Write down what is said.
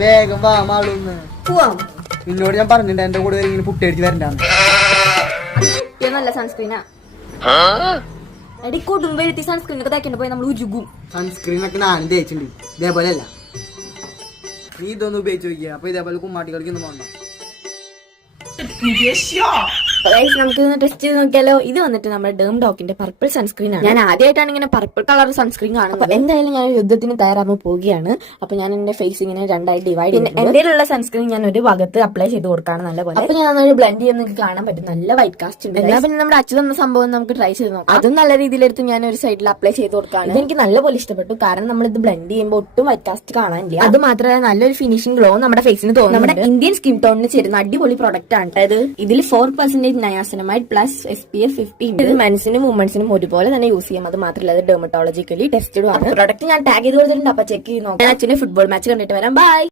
വേഗം വാ മാളൂന്ന് പോവാം. നിന്നോട് ഞാൻ പറഞ്ഞിട്ടുണ്ട് എന്റെ കൂടെ ഇങ്ങനെ പുട്ടടിച്ച് വരണ്ടാന്ന്. നല്ല സൺസ്ക്രീനാ എടി കൊടുമ്പോ എഴുത്തി സൺസ്ക്രീൻ ഒക്കെ തേക്കേണ്ട പോയി നമ്മൾ ഉജുഗും. സൺസ്ക്രീൻ ഒക്കെ ഞാനും തേച്ചിട്ടുണ്ട്, ഇതേപോലെ അല്ല. നീ ഇതൊന്നും ഉപയോഗിച്ച് നോക്കിയ അപ്പൊ ഇതേപോലെ കുമ്മാട്ടി കളിക്കൊന്നും പോകണ്ട. നമുക്ക് ടെസ്റ്റ് ചെയ്ത് നോക്കിയാലോ. ഇത് വന്നിട്ട് നമ്മുടെ ഡേം ഡോക്കിന്റെ പർപ്പിൾ സൺസ്ക്രീൻ ആണ്. ഞാൻ ആദ്യമായിട്ടാണ് ഇങ്ങനെ പർപ്പിൾ കളർ സൺസ്ക്രീൻ കാണുന്നത്. എന്തായാലും ഞാൻ യുദ്ധത്തിന് തയ്യാറാകുമ്പോൾ പോവുകയാണ്. അപ്പൊ ഞാൻ എന്റെ ഫേസ് ഇങ്ങനെ രണ്ടായി ഡിവൈഡ് ചെയ്യുന്നു. എന്റെ ഉള്ള സൺസ്ക്രീൻ ഞാൻ ഒരു ഭാഗത്ത് അപ്ലൈ ചെയ്ത് കൊടുക്കാണ് നല്ലപോലെ. അപ്പൊ ഞാൻ ഒരു ബ്ലെൻഡ് ചെയ്യുന്ന നിങ്ങൾക്ക് കാണാൻ പറ്റും. നല്ല വൈറ്റ് കാസ്റ്റ് ഉണ്ട്. എന്നാൽ പിന്നെ നമ്മുടെ അച്ഛൻ തന്ന സംഭവം നമുക്ക് ട്രൈ ചെയ്ത് നോക്കാം. അതും നല്ല രീതിയിലെടുത്ത് ഞാൻ ഒരു സൈഡിൽ അപ്ലൈ ചെയ്ത് കൊടുക്കാണ്. എനിക്ക് നല്ലപോലെ ഇഷ്ടപ്പെട്ടു. കാരണം നമ്മൾ ഇത് ബ്ലെൻഡ് ചെയ്യുമ്പോൾ ഒട്ടും വൈറ്റ് കാസ്റ്റ് കാണാനില്ല. അത് മാത്രമല്ല നല്ലൊരു ഫിനിഷിംഗ് ഗ്ലോ നമ്മുടെ ഫേസിന് തോന്നും. നമ്മുടെ ഇന്ത്യൻ സ്കിൻ ടോണിന് ചേരുന്ന അടിപൊളി പ്രൊഡക്റ്റ് ആണ്. അതായത് ഇതിൽ 4% നയാസിനമൈഡ് പ്ലസ് SPF 50 ഉണ്ട്. മെൻസിനും വുമൻസിനും ഒരുപോലെ തന്നെ യൂസ് ചെയ്യാം. അത് മാത്രമല്ല അത് ഡെർമറ്റോളജിക്കലി ടെസ്റ്റഡ് ആണ്. പ്രൊഡക്റ്റ് ഞാൻ ടാഗ് ചെയ്ത് കൊടുത്തിട്ടുണ്ട്. അപ്പൊ ചെക്ക് ചെയ്ത് നോക്കാം. അച്ഛന് ഫുട്ബോൾ മാച്ച് കണ്ടിട്ട് വരാം. ബൈ.